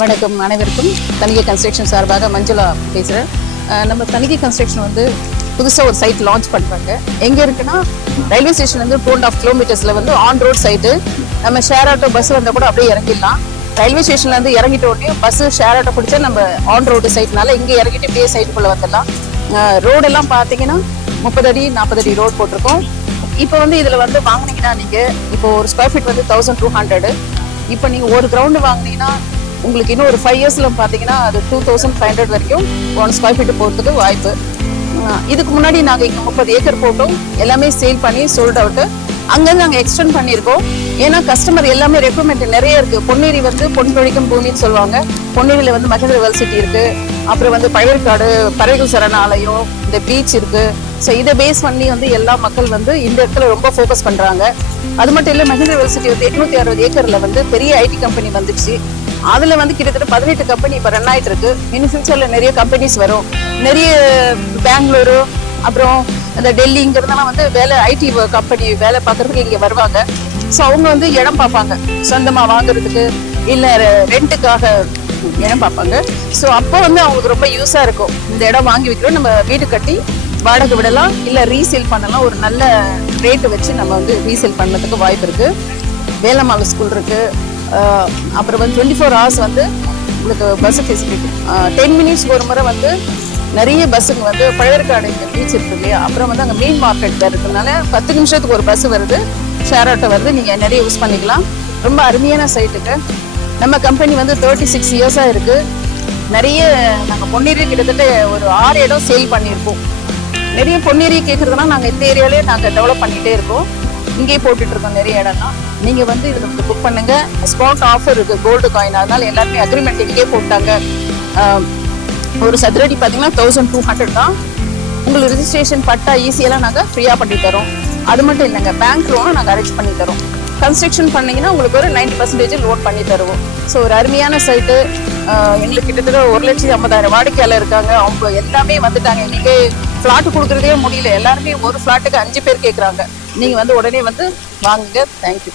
வணக்கம் அனைவருக்கும். தனிகை கன்ஸ்ட்ரக்ஷன் சார்பாக மஞ்சுளா பேசுகிறேன். நம்ம தனிகை கன்ஸ்ட்ரக்ஷன் வந்து புதுசாக ஒரு சைட் லான்ச் பண்ணுறாங்க. எங்கே இருக்குன்னா ரயில்வே ஸ்டேஷன் வந்து 2.5 கிலோமீட்டர்ஸில் வந்து ஆன் ரோட் சைட்டு. நம்ம ஷேர் ஆட்டோ பஸ் வந்தால் கூட அப்படியே இறங்கிடலாம். ரயில்வே ஸ்டேஷன்லேருந்து இறங்கிட்ட உடனே பஸ்ஸு ஷேர் ஆட்டோ பிடிச்சா நம்ம ஆன் ரோடு சைட்னால இங்கே இறங்கிட்டு இப்படியே சைட்டுக்குள்ளே வந்துடலாம். ரோடெல்லாம் பார்த்தீங்கன்னா 30 அடி 40 அடி ரோடு போட்டிருக்கோம். இப்போ வந்து இதில் வந்து வாங்கினீங்கன்னா நீங்கள் இப்போ ஒரு ஸ்கொயர் ஃபீட் வந்து 1200. இப்போ நீங்கள் ஒரு கிரவுண்டு வாங்கினீங்கன்னா உங்களுக்கு இன்னும் ஒரு 5 இயர்ஸில் பார்த்தீங்கன்னா அது 2500 வரைக்கும் 1 ஸ்கொயர் ஃபீட்டு போகிறதுக்கு வாய்ப்பு. இதுக்கு முன்னாடி நாங்கள் இங்கே 30 ஏக்கர் போட்டோம். எல்லாமே சேல் பண்ணி சோல்ட் அவுட்டு. அங்கேருந்து நாங்கள் எக்ஸ்டெண்ட் பண்ணியிருக்கோம். ஏன்னா கஸ்டமர் எல்லாமே ரெக்குவயர்மெண்ட் நிறைய இருக்குது. பொன்னேரி வந்து பொன் பொழிக்கும் பூமின்னு சொல்லுவாங்க. பொன்னேரியில் வந்து மகேந்திர வேர்சிட்டி இருக்குது. அப்புறம் வந்து பழையற்காடு பறவைகள் சரணாலயம், இந்த பீச் இருக்குது. ஸோ இதை பேஸ் பண்ணி வந்து எல்லா மக்கள் வந்து இந்த இடத்துல ரொம்ப ஃபோக்கஸ் பண்ணுறாங்க. அது மட்டும் இல்லை, மகேந்திர வேர்சிட்டி வந்து 860 ஏக்கரில் வந்து பெரிய ஐடி கம்பெனி வந்துடுச்சு. அதில் வந்து கிட்டத்தட்ட 18 கம்பெனி இப்போ ரன் ஆகிட்டு இருக்கு. இன்னும் ஃபியூச்சரில் நிறைய கம்பெனிஸ் வரும். நிறைய பெங்களூரு அப்புறம் இந்த டெல்லிங்கிறதெல்லாம் வந்து ஐடி கம்பெனி வேலை பார்க்கறதுக்கு இங்கே வருவாங்க. ஸோ அவங்க வந்து இடம் பார்ப்பாங்க, சொந்தமாக வாங்குறதுக்கு இல்லை ரெண்ட்டுக்காக இடம் பார்ப்பாங்க. ஸோ அப்போ வந்து அவங்களுக்கு ரொம்ப யூஸாக இருக்கும். இந்த இடம் வாங்கி வைக்கிறோம், நம்ம வீடு கட்டி வாடகை விடலாம், இல்லை ரீசேல் பண்ணலாம். ஒரு நல்ல ரேட்டு வச்சு நம்ம வந்து ரீசேல் பண்ணதுக்கு வாய்ப்பு இருக்குது. வேலம்மாள் ஸ்கூல் இருக்குது. அப்புறம் வந்து 24 hours வந்து உங்களுக்கு பஸ் ஃபெசிலிட்டி. 10 மினிட்ஸ்க்கு ஒரு முறை வந்து நிறைய பஸ்ஸுங்க வந்து பழையற்காடு இங்கே பீச் இருக்கு இல்லையா, அப்புறம் வந்து அங்கே மீன் மார்க்கெட் இருக்கிறதுனால 10 நிமிஷத்துக்கு ஒரு பஸ் வருது, ஷேர் ஆட்டோ வருது. நீங்கள் நிறைய யூஸ் பண்ணிக்கலாம். ரொம்ப அருமையான சைட்டுக்கு. நம்ம கம்பெனி வந்து 36 இயர்ஸாக இருக்குது. நிறைய நாங்கள் பொன்னேரி கிட்டத்தட்ட ஒரு 6 இடம் சேல் பண்ணியிருக்கோம். நிறைய பொன்னேரி கேட்குறதுனா நாங்கள் இந்த ஏரியாலே நாங்கள் டெவலப் பண்ணிகிட்டே இருக்கோம். இங்கேயே போட்டுட்ருக்கோம் நிறைய இடம்லாம். நீங்கள் வந்து இதில் வந்து புக் பண்ணுங்கள். ஸ்பாட் ஆஃபர் இருக்குது, கோல்டு காயின். அதனால எல்லாருமே அக்ரிமெண்ட் இங்கேயே போட்டாங்க. ஒரு சதுரடி பார்த்தீங்கன்னா 1200 தான். உங்களுக்கு ரிஜிஸ்ட்ரேஷன் பட்டா ஈஸியெல்லாம் நாங்கள் ஃப்ரீயாக பண்ணி தரோம். அது மட்டும் இல்லைங்க, பேங்க் லோனும் நாங்கள் அரேஞ்ச் பண்ணி தரோம். கன்ஸ்ட்ரக்ஷன் பண்ணிங்கன்னா உங்களுக்கு ஒரு 90% லோன் பண்ணி தருவோம். ஸோ ஒரு அருமையான சைட்டு. எங்களுக்கு கிட்டத்தட்ட 1,50,000 வாடிக்கையாளர் இருக்காங்க. அவங்க எல்லாமே வந்துட்டாங்க. நீங்கள் ஃப்ளாட்டு கொடுக்குறதே முடியல. எல்லாருமே ஒரு ஃப்ளாட்டுக்கு 5 பேர் கேட்குறாங்க. நீங்கள் வந்து உடனே வந்து வாங்குங்க. தேங்க்யூ.